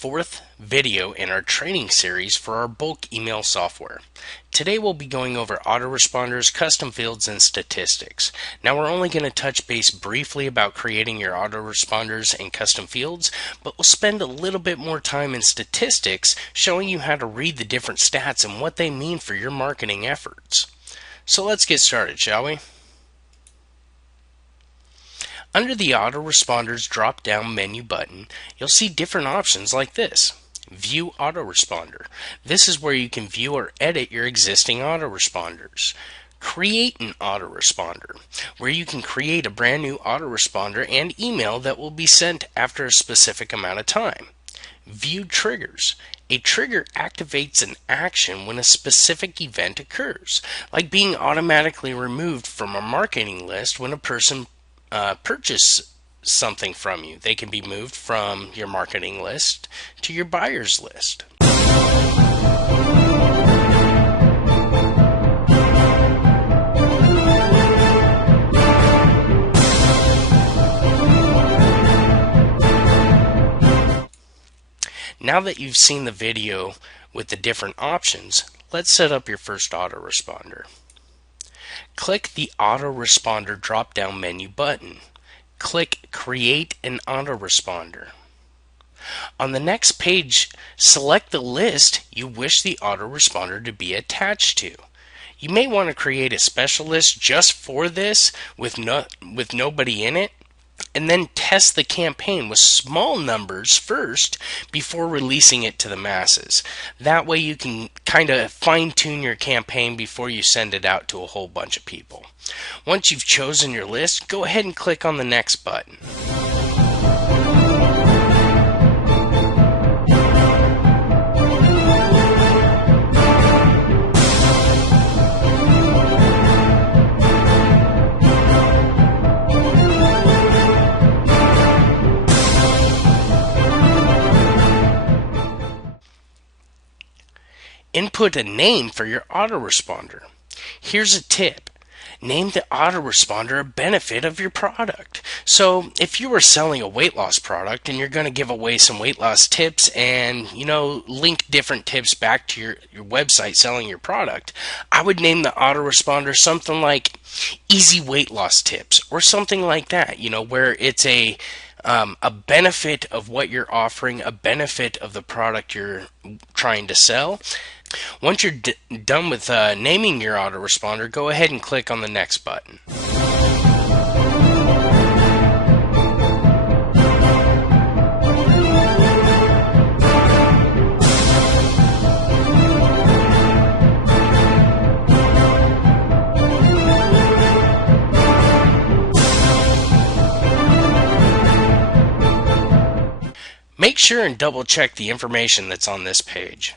fourth video in our training series for our bulk email software. Today we'll be going over autoresponders, custom fields, and statistics. Now we're only going to touch base briefly about creating your autoresponders and custom fields, but we'll spend a little bit more time in statistics showing you how to read the different stats and what they mean for your marketing efforts. So let's get started, shall we? Under the Autoresponders drop-down menu button, you'll see different options like this. View Autoresponder. This is where you can view or edit your existing autoresponders. Create an autoresponder, where you can create a brand new autoresponder and email that will be sent after a specific amount of time. View Triggers. A trigger activates an action when a specific event occurs, like being automatically removed from a marketing list when a person purchase something from you. They can be moved from your marketing list to your buyers list. Now that you've seen the video with the different options, let's set up your first autoresponder. Click the Autoresponder drop-down menu button. Click Create an Autoresponder. On the next page, select the list you wish the autoresponder to be attached to. You may want to create a special list just for this with nobody in it, and then test the campaign with small numbers first before releasing it to the masses. That way you can kind of fine-tune your campaign before you send it out to a whole bunch of people. Once you've chosen your list, go ahead and click on the next button. Input a name for your autoresponder. Here's a tip. Name the autoresponder a benefit of your product. So if you were selling a weight loss product and you're going to give away some weight loss tips and, link different tips back to your website selling your product, I would name the autoresponder something like easy weight loss tips or something like that, where it's a benefit of what you're offering, a benefit of the product you're trying to sell. Once you're done with naming your autoresponder, go ahead and click on the next button. Make sure and double check the information that's on this page.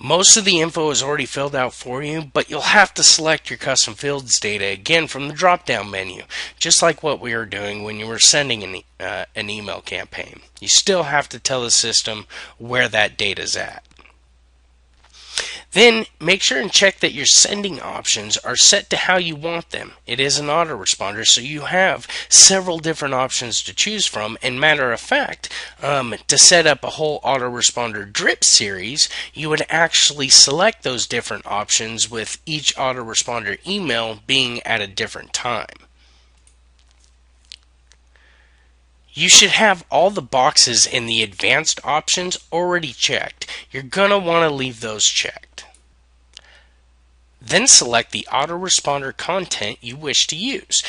Most of the info is already filled out for you, but you'll have to select your custom fields data again from the drop-down menu, just like what we were doing when you were sending an email campaign. You still have to tell the system where that data is at. Then make sure and check that your sending options are set to how you want them. It is an autoresponder, so you have several different options to choose from. And matter of fact, to set up a whole autoresponder drip series, you would actually select those different options with each autoresponder email being at a different time. You should have all the boxes in the advanced options already checked. You're going to want to leave those checked. Then select the autoresponder content you wish to use.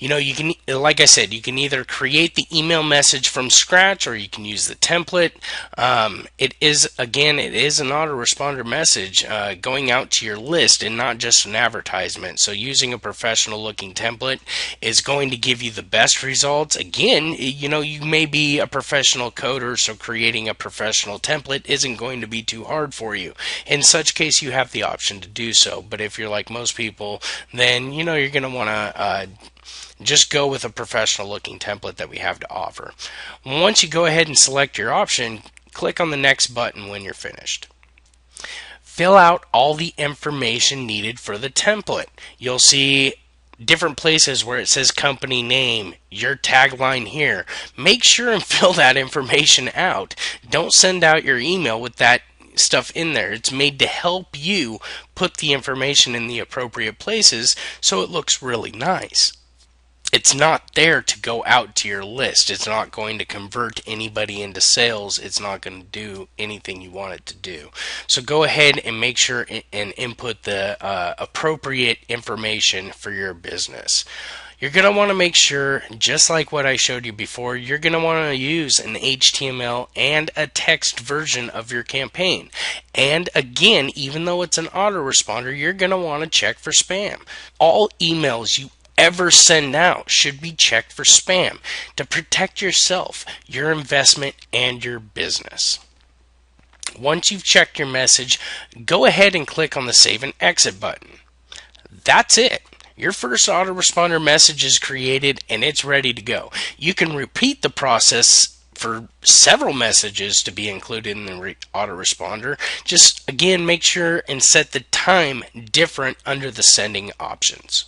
You can, like I said, you can either create the email message from scratch or you can use the template. It is an autoresponder message going out to your list and not just an advertisement. So using a professional looking template is going to give you the best results. Again, you may be a professional coder, so creating a professional template isn't going to be too hard for you. In such case, you have the option to do so. But if you're like most people, then you're going to want to just go with a professional looking template that we have to offer. Once you go ahead and select your option, click on the next button when you're finished. Fill out all the information needed for the template. You'll see different places where it says company name, your tagline here. Make sure and fill that information out. Don't send out your email with that stuff in there. It's made to help you put the information in the appropriate places so it looks really nice. It's not there to go out to your list. It's not going to convert anybody into sales. It's not going to do anything you want it to do. So go ahead and make sure and input the appropriate information for your business. You're going to want to make sure, just like what I showed you before, you're going to want to use an HTML and a text version of your campaign. And again, even though it's an autoresponder, you're going to want to check for spam. All emails you ever send out should be checked for spam to protect yourself, your investment, and your business. Once you've checked your message, go ahead and click on the Save and Exit button. That's it. Your first autoresponder message is created and it's ready to go. You can repeat the process for several messages to be included in the autoresponder. Just again, make sure and set the time different under the sending options.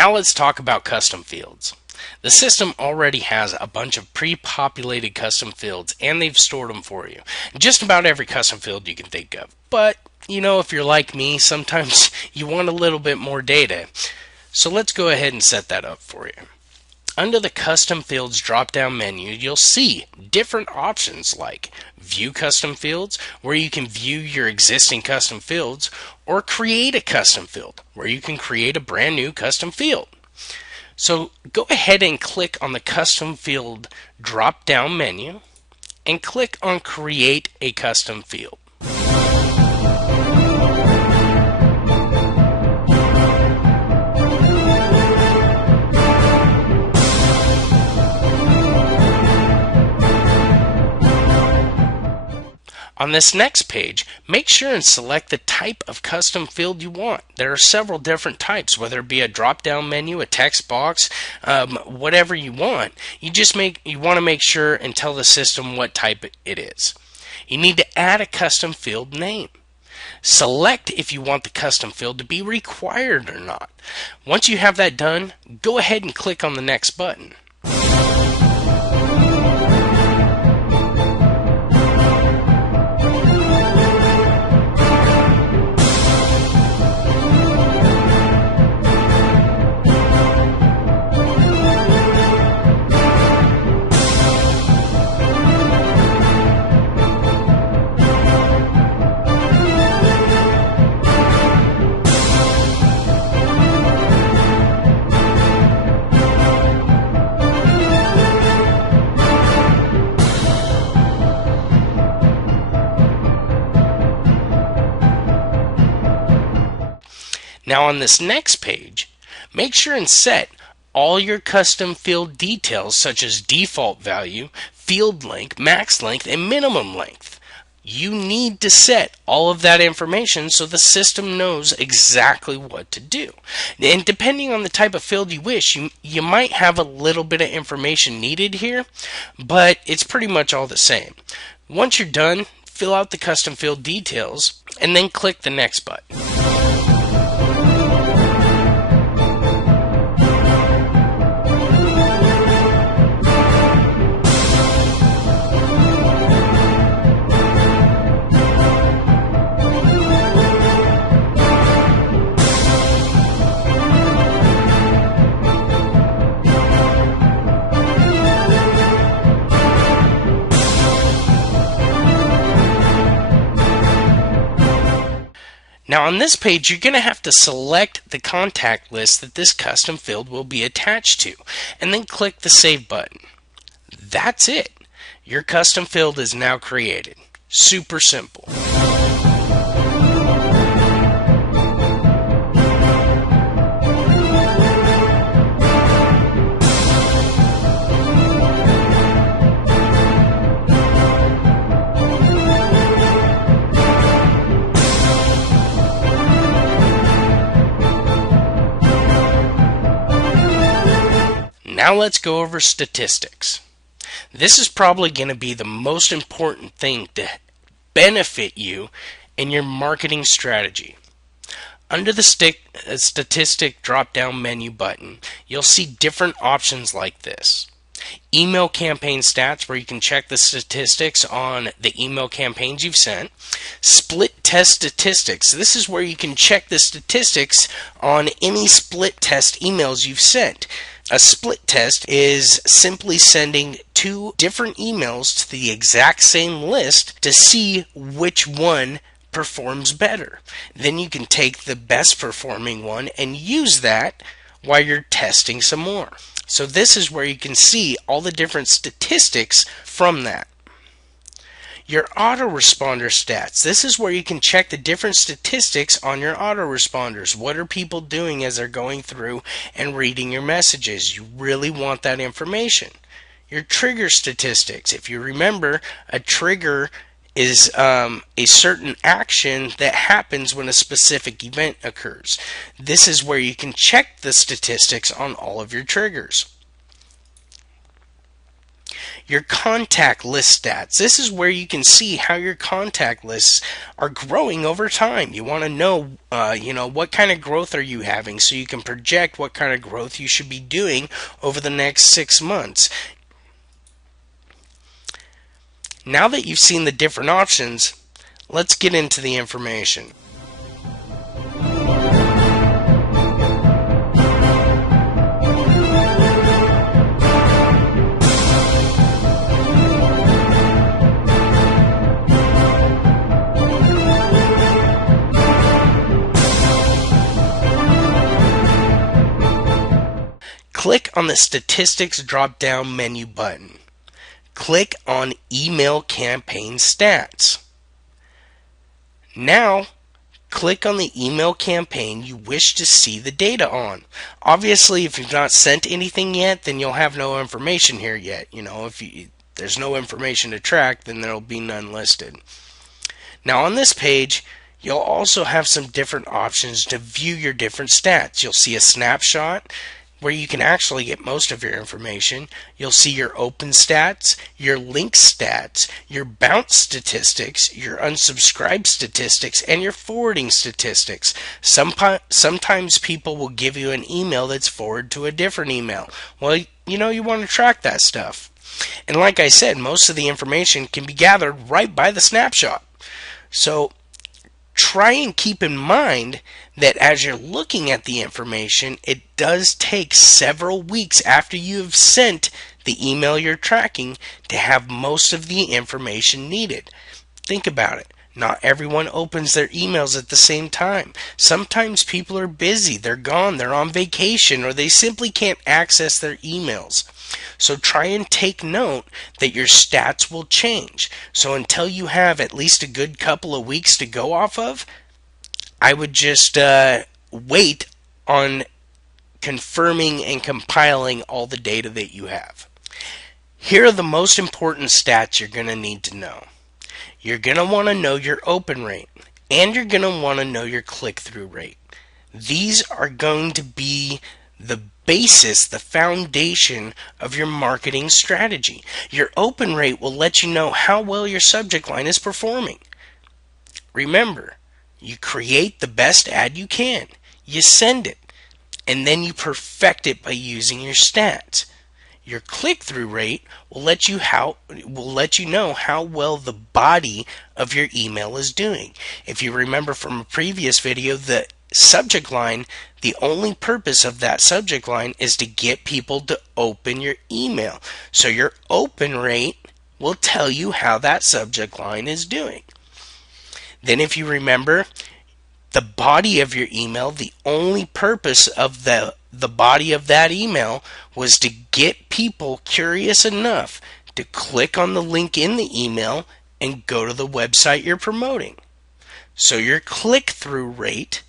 Now let's talk about custom fields. The system already has a bunch of pre-populated custom fields, and they've stored them for you. Just about every custom field you can think of. But, if you're like me, sometimes you want a little bit more data. So let's go ahead and set that up for you. Under the Custom Fields drop-down menu, you'll see different options like View Custom Fields, where you can view your existing custom fields, or Create a Custom Field, where you can create a brand new custom field. So go ahead and click on the Custom Field drop-down menu and click on Create a Custom Field. On this next page, make sure and select the type of custom field you want. There are several different types, whether it be a drop-down menu, a text box, whatever you want. You want to make sure and tell the system what type it is. You need to add a custom field name. Select if you want the custom field to be required or not. Once you have that done, go ahead and click on the next button. Now on this next page, make sure and set all your custom field details such as default value, field length, max length, and minimum length. You need to set all of that information so the system knows exactly what to do. And depending on the type of field you wish, you might have a little bit of information needed here, but it's pretty much all the same. Once you're done, fill out the custom field details and then click the next button. Now on this page, you're going to have to select the contact list that this custom field will be attached to, and then click the Save button. That's it. Your custom field is now created. Super simple. Now let's go over statistics. This is probably going to be the most important thing to benefit you in your marketing strategy. Under the statistic drop-down menu button, you'll see different options like this. Email campaign stats, where you can check the statistics on the email campaigns you've sent. Split test statistics. This is where you can check the statistics on any split test emails you've sent. A split test is simply sending two different emails to the exact same list to see which one performs better. Then you can take the best performing one and use that while you're testing some more. So this is where you can see all the different statistics from that. Your autoresponder stats. This is where you can check the different statistics on your autoresponders. What are people doing as they're going through and reading your messages? You really want that information. Your trigger statistics. If you remember, a trigger is a certain action that happens when a specific event occurs. This is where you can check the statistics on all of your triggers. your contact list stats. This is where you can see how your contact lists are growing over time. You want to know, what kind of growth are you having, so you can project what kind of growth you should be doing over the next 6 months. Now that you've seen the different options, let's get into the information. Click on the Statistics drop-down menu button. Click on Email Campaign Stats. Now, click on the email campaign you wish to see the data on. Obviously, if you've not sent anything yet, then you'll have no information here yet. If there's no information to track, then there'll be none listed. Now, on this page, you'll also have some different options to view your different stats. You'll see a snapshot, where you can actually get most of your information. You'll see your open stats, your link stats, your bounce statistics, your unsubscribe statistics, and your forwarding statistics. Sometimes people will give you an email that's forwarded to a different email. Well, you want to track that stuff. And like I said, most of the information can be gathered right by the snapshot. So try and keep in mind that as you're looking at the information, it does take several weeks after you have sent the email you're tracking to have most of the information needed. Think about it. Not everyone opens their emails at the same time. Sometimes people are busy, they're gone, they're on vacation, or they simply can't access their emails. So try and take note that your stats will change. So until you have at least a good couple of weeks to go off of, I would just wait on confirming and compiling all the data that you have. Here are the most important stats you're going to need to know. You're going to want to know your open rate, and you're going to want to know your click-through rate. These are going to be the basis, the foundation of your marketing strategy. Your open rate will let you know how well your subject line is performing. Remember, you create the best ad you can. You send it, and then you perfect it by using your stats. Your click-through rate will let you know how well the body of your email is doing. If you remember from a previous video, the subject line, the only purpose of that subject line is to get people to open your email. So your open rate will tell you how that subject line is doing. Then if you remember, the body of your email, the only purpose of the body of that email was to get people curious enough to click on the link in the email and go to the website you're promoting. So your click-through rate,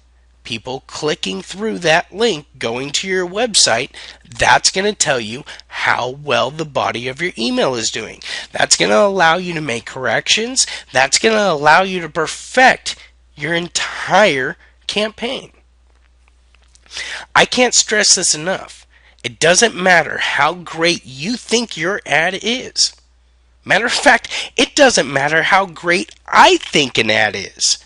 people clicking through that link, going to your website, that's going to tell you how well the body of your email is doing. That's going to allow you to make corrections. That's going to allow you to perfect your entire campaign. I can't stress this enough. It doesn't matter how great you think your ad is. Matter of fact, it doesn't matter how great I think an ad is.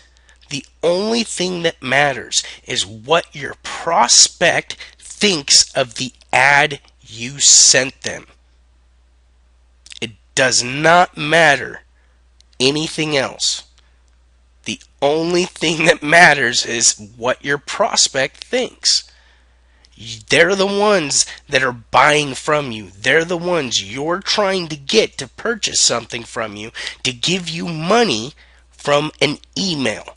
The only thing that matters is what your prospect thinks of the ad you sent them. It does not matter anything else. The only thing that matters is what your prospect thinks. They're the ones that are buying from you. They're the ones you're trying to get to purchase something from you, to give you money from an email.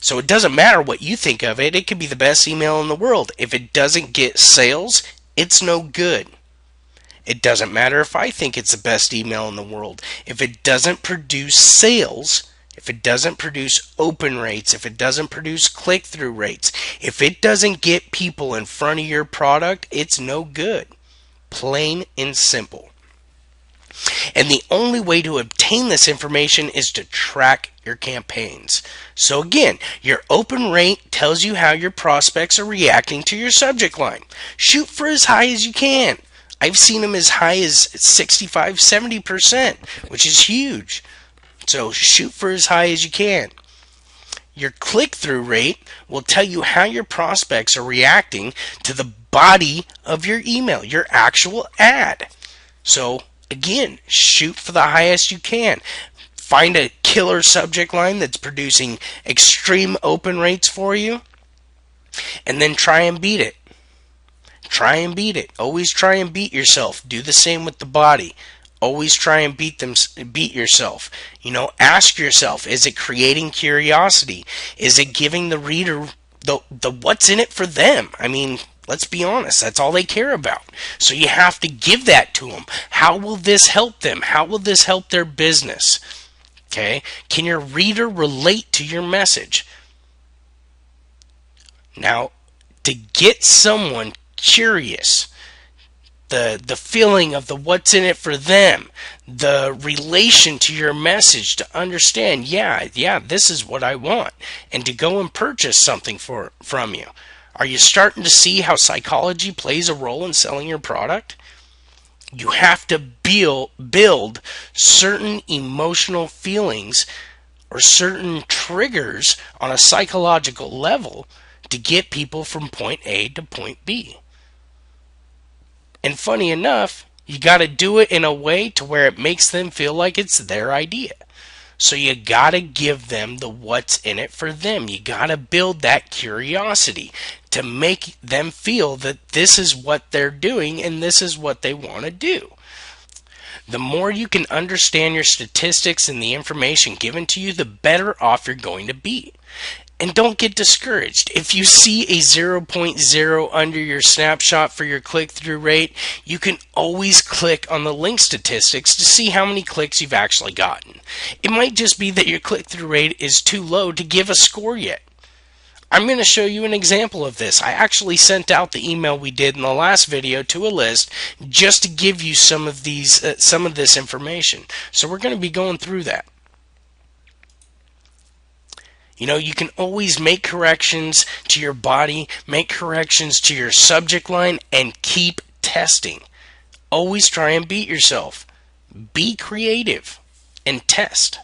So it doesn't matter what you think of it. It could be the best email in the world. If it doesn't get sales, it's no good. It doesn't matter if I think it's the best email in the world. If it doesn't produce sales, if it doesn't produce open rates, if it doesn't produce click-through rates, if it doesn't get people in front of your product, it's no good. Plain and simple. And the only way to obtain this information is to track your campaigns. So again, your open rate tells you how your prospects are reacting to your subject line. Shoot for as high as you can. I've seen them as high as 65, 70%, which is huge. So shoot for as high as you can. Your click-through rate will tell you how your prospects are reacting to the body of your email, your actual ad. So again, shoot for the highest you can. Find a killer subject line that's producing extreme open rates for you, and then try and beat it. Try and beat it. Always try and beat yourself. Do the same with the body. Always try and beat yourself. Ask yourself, is it creating curiosity? Is it giving the reader the what's in it for them? I mean, let's be honest, that's all they care about. So you have to give that to them. How will this help them? How will this help their business? Okay? Can your reader relate to your message? Now, to get someone curious, the feeling of the what's in it for them, the relation to your message, to understand, yeah, this is what I want, and to go and purchase something from you. Are you starting to see how psychology plays a role in selling your product? You have to build certain emotional feelings or certain triggers on a psychological level to get people from point A to point B. And funny enough, you got to do it in a way to where it makes them feel like it's their idea. So you got to give them the what's in it for them. You got to build that curiosity to make them feel that this is what they're doing and this is what they want to do. The more you can understand your statistics and the information given to you, the better off you're going to be. And don't get discouraged. If you see a 0.0 under your snapshot for your click-through rate, you can always click on the link statistics to see how many clicks you've actually gotten. It might just be that your click-through rate is too low to give a score yet. I'm going to show you an example of this. I actually sent out the email we did in the last video to a list just to give you some of this information. So we're going to be going through that. You can always make corrections to your body, make corrections to your subject line, and keep testing. Always try and beat yourself. Be creative and test.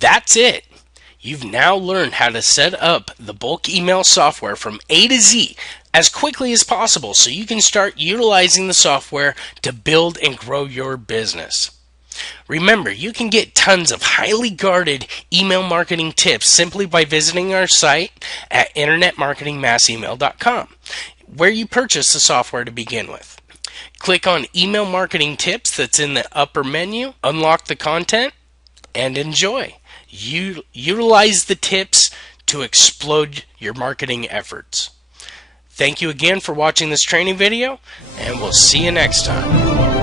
That's it. You've now learned how to set up the bulk email software from A to Z as quickly as possible so you can start utilizing the software to build and grow your business. Remember, you can get tons of highly guarded email marketing tips simply by visiting our site at internetmarketingmassemail.com, where you purchase the software to begin with. Click on Email Marketing Tips that's in the upper menu, unlock the content, and enjoy. Utilize the tips to explode your marketing efforts. Thank you again for watching this training video, and we'll see you next time.